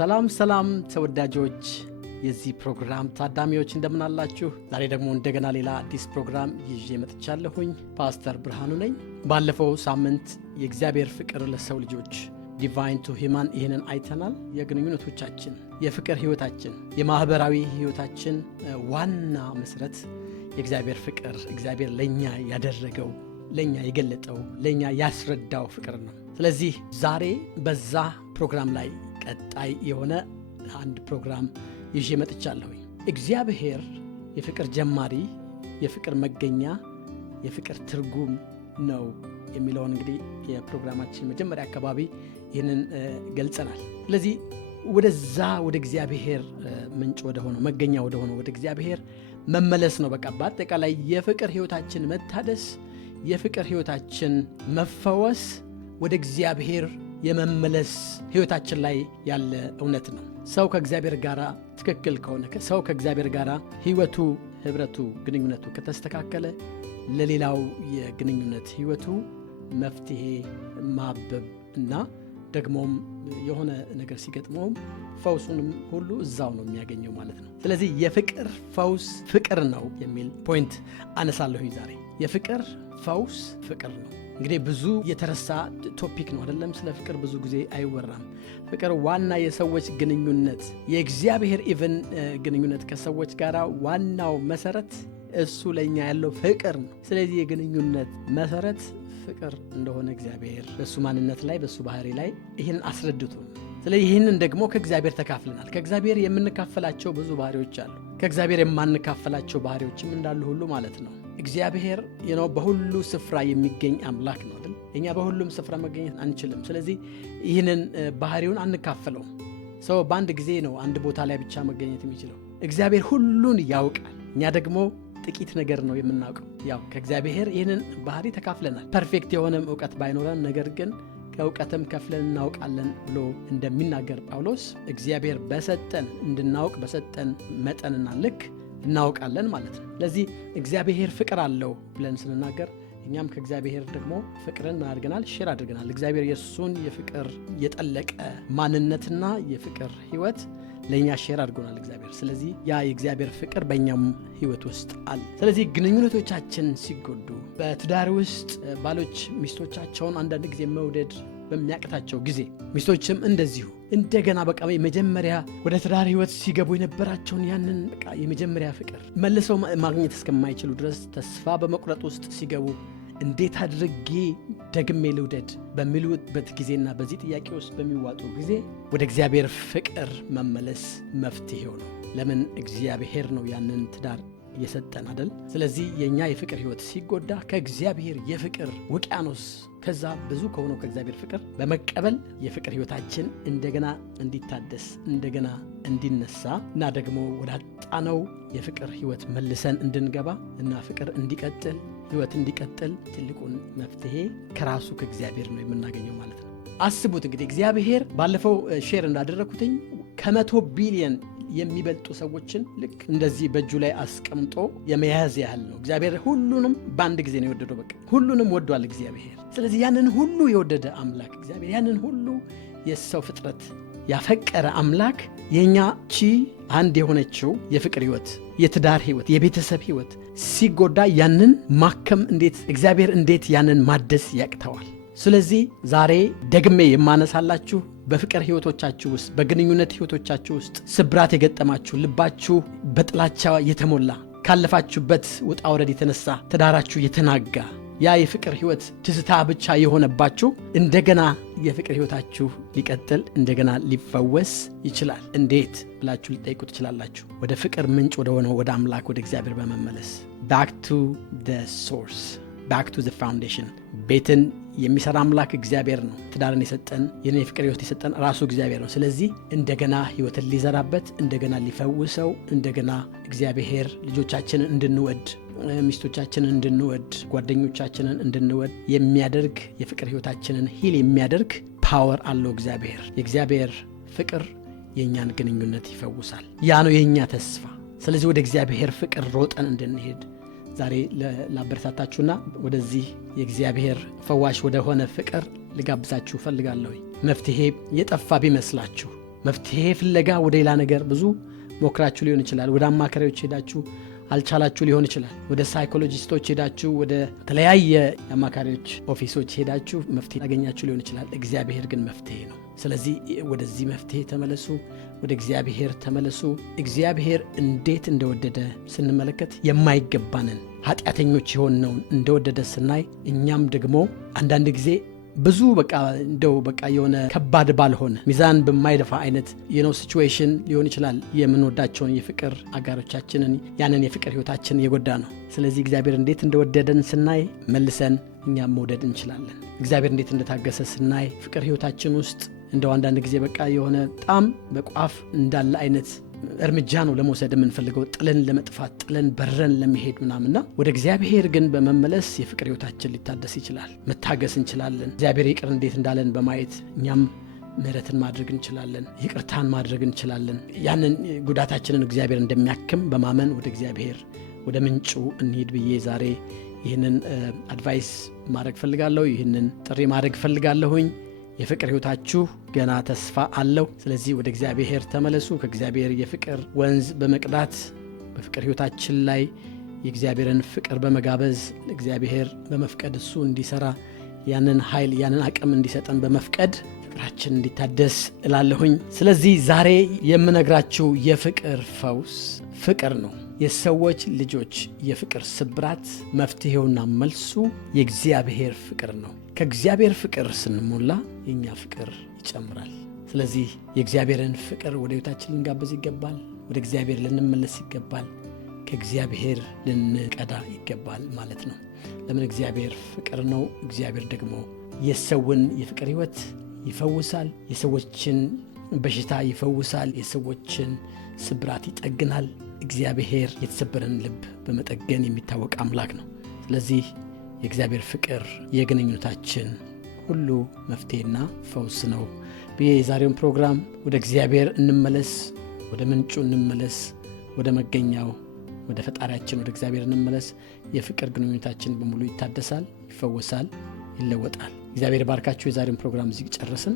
ሰላም ተወዳጆች የዚህ ፕሮግራም ታዳሚዎች እንደምን አላችሁ? ዛሬ ደግሞ እንደገና ሌላ አዲስ ፕሮግራም ይዤ መጥቻለሁኝ። ፓስተር ብርሃኑ ነኝ። ባለፈው ሳምንት የእግዚአብሔር ፍቅር ለሰው ልጆች ዲቫይን ቱ ሂማን ይህንን አይተናል። የግንኙነቶቻችን፣ የፍቅር ህይወታችን፣ የማህበራዊ ህይወታችን ዋና መሰረት የእግዚአብሔር ፍቅር፣ እግዚአብሔር ለኛ ያደረገው፣ ለኛ የገለጠው፣ ለኛ ያስረዳው ፍቅር ነው። ስለዚህ ዛሬ በዛ ፕሮግራም ላይ ቀጣይ የሆነ አንድ ፕሮግራም ይዤ መጥቻለሁ። እግዚአብሔር የፍቅር ጀማሪ፣ የፍቅር መገኛ፣ የፍቅር ትርጉም ነው የሚለውን እንግዲህ የፕሮግራማችን መጀመሪያ አካባቢ ይህንን ገልጸናል። ስለዚህ ወደዛ ወደ እግዚአብሔር ምንጭ ወደ ሆነው መገኛ ወደ ሆነው ወደ እግዚአብሔር መመለስ ነው። በቃ በአጠቃላይ የፍቅር ህይወታችን መታደስ፣ የፍቅር ህይወታችን መፈወስ ወደ እግዚአብሔር የመመለስ ህይወታችን ላይ ያለ እውነት ነው። ሰው ከእግዚአብሔር ጋር ትክክል ከሆነ፣ ሰው ከእግዚአብሔር ጋር ህይወቱ፣ ህብረቱ፣ ግንኙነቱ ከተስተካከለ ለሌላው የግንኙነት ህይወቱ መፍትሄ ማበብ እና ደግሞም የሆነ ነገር ሲገጥመውም ፈውሱንም ሁሉ እዛው ነው የሚያገኘው ማለት ነው። ስለዚህ የፍቅር ፈውስ ፍቅር ነው የሚል ፖይንት አነሳለሁኝ ዛሬ። የፍቅር ፈውስ ፍቅር ነው። እንግዲህ ብዙ የተረሳ ቶፒክ ነው አይደለም? ስለ ፍቅር ብዙ ጊዜ አይወራም። ፍቅር ዋና የሰዎች ግንኙነት፣ የእግዚአብሔር ኢቭን ግንኙነት ከሰዎች ጋር ዋናው መሰረት እሱ ለኛ ያለው ፍቅር ነው። ስለዚህ የግንኙነት መሰረት ፍቅር እንደሆነ እግዚአብሔር በሱ ማንነት ላይ በሱ ባህሪ ላይ ይህንን አስረድቶ፣ ስለዚህ ይህንን ደግሞ ከእግዚአብሔር ተካፍለናል። ከእግዚአብሔር የምንካፈላቸው ብዙ ባህሪዎች አሉ። ከእግዚአብሔር የማንካፈላቸው ባህሪዎችም እንዳሉ ሁሉ ማለት ነው። እግዚአብሔር በሁሉ ስፍራ የሚገኝ አምላክ ነው አይደል? እኛ በሁሉም ስፍራ መገኘት አንችልም። ስለዚህ ይህንን ባህሪውን አንካፈለው። ሰው በአንድ ጊዜ ነው አንድ ቦታ ላይ ብቻ መገኘት የሚችለው። እግዚአብሔር ሁሉን ያውቃል። እኛ ደግሞ ጥቂት ነገር ነው የምናውቀው። ያው ከእግዚአብሔር ይህንን ባህሪ ተካፍለናል። ፐርፌክት የሆነም እውቀት ባይኖረን፣ ነገር ግን ከእውቀትም ከፍለን እናውቃለን ብሎ እንደሚናገር ጳውሎስ እግዚአብሔር በሰጠን እንድናውቅ በሰጠን መጠንና ልክ እናውቃለን ማለት ነው። ለዚህ እግዚአብሔር ፍቅር አለው ብለን ስንናገር እኛም ከእግዚአብሔር ደግሞ ፍቅርን ምን አድርገናል? ሼር አድርገናል። እግዚአብሔር የእሱን የፍቅር የጠለቀ ማንነትና የፍቅር ህይወት ለእኛ ሼር አድርጎናል እግዚአብሔር። ስለዚህ ያ የእግዚአብሔር ፍቅር በእኛም ህይወት ውስጥ አለ። ስለዚህ ግንኙነቶቻችን ሲጎዱ፣ በትዳር ውስጥ ባሎች ሚስቶቻቸውን አንዳንድ ጊዜ መውደድ በሚያቅታቸው ጊዜ፣ ሚስቶችም እንደዚሁ እንደገና በቃ የመጀመሪያ ወደ ትዳር ህይወት ሲገቡ የነበራቸውን ያንን በቃ የመጀመሪያ ፍቅር መልሰው ማግኘት እስከማይችሉ ድረስ ተስፋ በመቁረጥ ውስጥ ሲገቡ፣ እንዴት አድርጌ ደግሜ ልውደድ በሚሉበት ጊዜና በዚህ ጥያቄ ውስጥ በሚዋጡ ጊዜ ወደ እግዚአብሔር ፍቅር መመለስ መፍትሄው ነው። ለምን? እግዚአብሔር ነው ያንን ትዳር የሰጠን አይደል? ስለዚህ የኛ የፍቅር ህይወት ሲጎዳ ከእግዚአብሔር የፍቅር ውቅያኖስ ከዛ ብዙ ከሆነው ከእግዚአብሔር ፍቅር በመቀበል የፍቅር ህይወታችን እንደገና እንዲታደስ እንደገና እንዲነሳ እና ደግሞ ወዳጣነው የፍቅር ህይወት መልሰን እንድንገባ እና ፍቅር እንዲቀጥል ህይወት እንዲቀጥል ትልቁን መፍትሄ ከራሱ ከእግዚአብሔር ነው የምናገኘው ማለት ነው። አስቡት እንግዲህ እግዚአብሔር ባለፈው ሼር እንዳደረኩትኝ ከ100 ቢሊየን የሚበልጡ ሰዎችን ልክ እንደዚህ በእጁ ላይ አስቀምጦ የመያዝ ያህል ነው። እግዚአብሔር ሁሉንም በአንድ ጊዜ ነው የወደደው። በቃ ሁሉንም ወዷል እግዚአብሔር። ስለዚህ ያንን ሁሉ የወደደ አምላክ እግዚአብሔር፣ ያንን ሁሉ የሰው ፍጥረት ያፈቀረ አምላክ የኛ አንድ የሆነችው የፍቅር ህይወት፣ የትዳር ህይወት፣ የቤተሰብ ህይወት ሲጎዳ ያንን ማከም እንዴት እግዚአብሔር እንዴት ያንን ማደስ ያቅተዋል? ስለዚህ ዛሬ ደግሜ የማነሳላችሁ በፍቅር ህይወቶቻችሁ ውስጥ፣ በግንኙነት ህይወቶቻችሁ ውስጥ ስብራት የገጠማችሁ፣ ልባችሁ በጥላቻ የተሞላ፣ ካለፋችሁበት ውጣ ውረድ የተነሳ ትዳራችሁ የተናጋ፣ ያ የፍቅር ህይወት ትዝታ ብቻ የሆነባችሁ እንደገና የፍቅር ህይወታችሁ ሊቀጥል እንደገና ሊፈወስ ይችላል። እንዴት ብላችሁ ሊጠይቁ ትችላላችሁ። ወደ ፍቅር ምንጭ ወደ ሆነው ወደ አምላክ ወደ እግዚአብሔር በመመለስ back to the source, back to the foundation። ቤትን የሚሰራ አምላክ እግዚአብሔር ነው። ትዳርን የሰጠን የኔ ፍቅር ህይወት የሰጠን ራሱ እግዚአብሔር ነው። ስለዚህ እንደገና ህይወትን ሊዘራበት እንደገና ሊፈውሰው እንደገና እግዚአብሔር ልጆቻችንን እንድንወድ፣ ሚስቶቻችንን እንድንወድ፣ ጓደኞቻችንን እንድንወድ የሚያደርግ የፍቅር ህይወታችንን ሂል የሚያደርግ ፓወር አለው እግዚአብሔር። የእግዚአብሔር ፍቅር የእኛን ግንኙነት ይፈውሳል። ያ ነው የእኛ ተስፋ። ስለዚህ ወደ እግዚአብሔር ፍቅር ሮጠን እንድንሄድ ዛሬ ላበረታታችሁና ወደዚህ የእግዚአብሔር ፈዋሽ ወደ ሆነ ፍቅር ልጋብዛችሁ ፈልጋለሁ። መፍትሄ የጠፋ ቢመስላችሁ መፍትሄ ፍለጋ ወደ ሌላ ነገር ብዙ ሞክራችሁ ሊሆን ይችላል። ወደ አማካሪዎች ሄዳችሁ አልቻላችሁ ሊሆን ይችላል። ወደ ሳይኮሎጂስቶች ሄዳችሁ ወደ ተለያየ አማካሪዎች ኦፊሶች ሄዳችሁ መፍትሄ ያገኛችሁ ሊሆን ይችላል። እግዚአብሔር ግን መፍትሄ ነው። ስለዚህ ወደዚህ መፍትሄ ተመለሱ፣ ወደ እግዚአብሔር ተመለሱ። እግዚአብሔር እንዴት እንደወደደ ስንመለከት የማይገባንን ኃጢአተኞች የሆነውን እንደወደደ ስናይ እኛም ደግሞ አንዳንድ ጊዜ ብዙ በቃ የሆነ ከባድ ባልሆነ ሚዛን በማይደፋ አይነት ሲቹዌሽን ሊሆን ይችላል የምንወዳቸውን የፍቅር አጋሮቻችንን ያንን የፍቅር ህይወታችንን የጎዳ ነው። ስለዚህ እግዚአብሔር እንዴት እንደወደደን ስናይ መልሰን እኛም መውደድ እንችላለን። እግዚአብሔር እንዴት እንደታገሰ ስናይ ፍቅር ህይወታችን ውስጥ አንዳንድ ጊዜ የሆነ በጣም በቋፍ እንዳለ አይነት እርምጃ ነው ለመውሰድ የምንፈልገው፣ ጥለን ለመጥፋት ጥለን በረን ለመሄድ ምናምንና ወደ እግዚአብሔር ግን በመመለስ የፍቅር ህይወታችን ሊታደስ ይችላል። መታገስ እንችላለን። እግዚአብሔር ይቅር እንዴት እንዳለን በማየት እኛም ምህረትን ማድረግ እንችላለን፣ ይቅርታን ማድረግ እንችላለን። ያንን ጉዳታችንን እግዚአብሔር እንደሚያክም በማመን ወደ እግዚአብሔር ወደ ምንጩ እንሂድ ብዬ ዛሬ ይህንን አድቫይስ ማድረግ ፈልጋለሁ። ይህንን ጥሪ ማድረግ ፈልጋለሁኝ። የፍቅር ህይወታችሁ ገና ተስፋ አለው። ስለዚህ ወደ እግዚአብሔር ተመለሱ። ከእግዚአብሔር የፍቅር ወንዝ በመቅዳት በፍቅር ህይወታችን ላይ የእግዚአብሔርን ፍቅር በመጋበዝ እግዚአብሔር በመፍቀድ እሱ እንዲሰራ ያንን ኃይል ያንን አቅም እንዲሰጠን በመፍቀድ ፍቅራችን እንዲታደስ እላለሁኝ። ስለዚህ ዛሬ የምነግራችሁ የፍቅር ፈውስ ፍቅር ነው። የሰዎች ልጆች የፍቅር ስብራት መፍትሄውና መልሱ የእግዚአብሔር ፍቅር ነው። ከእግዚአብሔር ፍቅር ስንሞላ የኛ ፍቅር ይጨምራል። ስለዚህ የእግዚአብሔርን ፍቅር ወደ ህይወታችን ልንጋብዝ ይገባል። ወደ እግዚአብሔር ልንመለስ ይገባል። ከእግዚአብሔር ልንቀዳ ይገባል ማለት ነው። ለምን? እግዚአብሔር ፍቅር ነው። እግዚአብሔር ደግሞ የሰውን የፍቅር ህይወት ይፈውሳል። የሰዎችን በሽታ ይፈውሳል። የሰዎችን ስብራት ይጠግናል። እግዚአብሔር የተሰበረን ልብ በመጠገን የሚታወቅ አምላክ ነው። ስለዚህ የእግዚአብሔር ፍቅር የግንኙነታችን ሁሉ መፍትሄና ፈውስ ነው ብዬ የዛሬውን ፕሮግራም ወደ እግዚአብሔር እንመለስ፣ ወደ ምንጩ እንመለስ፣ ወደ መገኛው ወደ ፈጣሪያችን ወደ እግዚአብሔር እንመለስ። የፍቅር ግንኙነታችን በሙሉ ይታደሳል፣ ይፈወሳል፣ ይለወጣል። እግዚአብሔር ባርካችሁ። የዛሬውን ፕሮግራም እዚህ ጨረስን።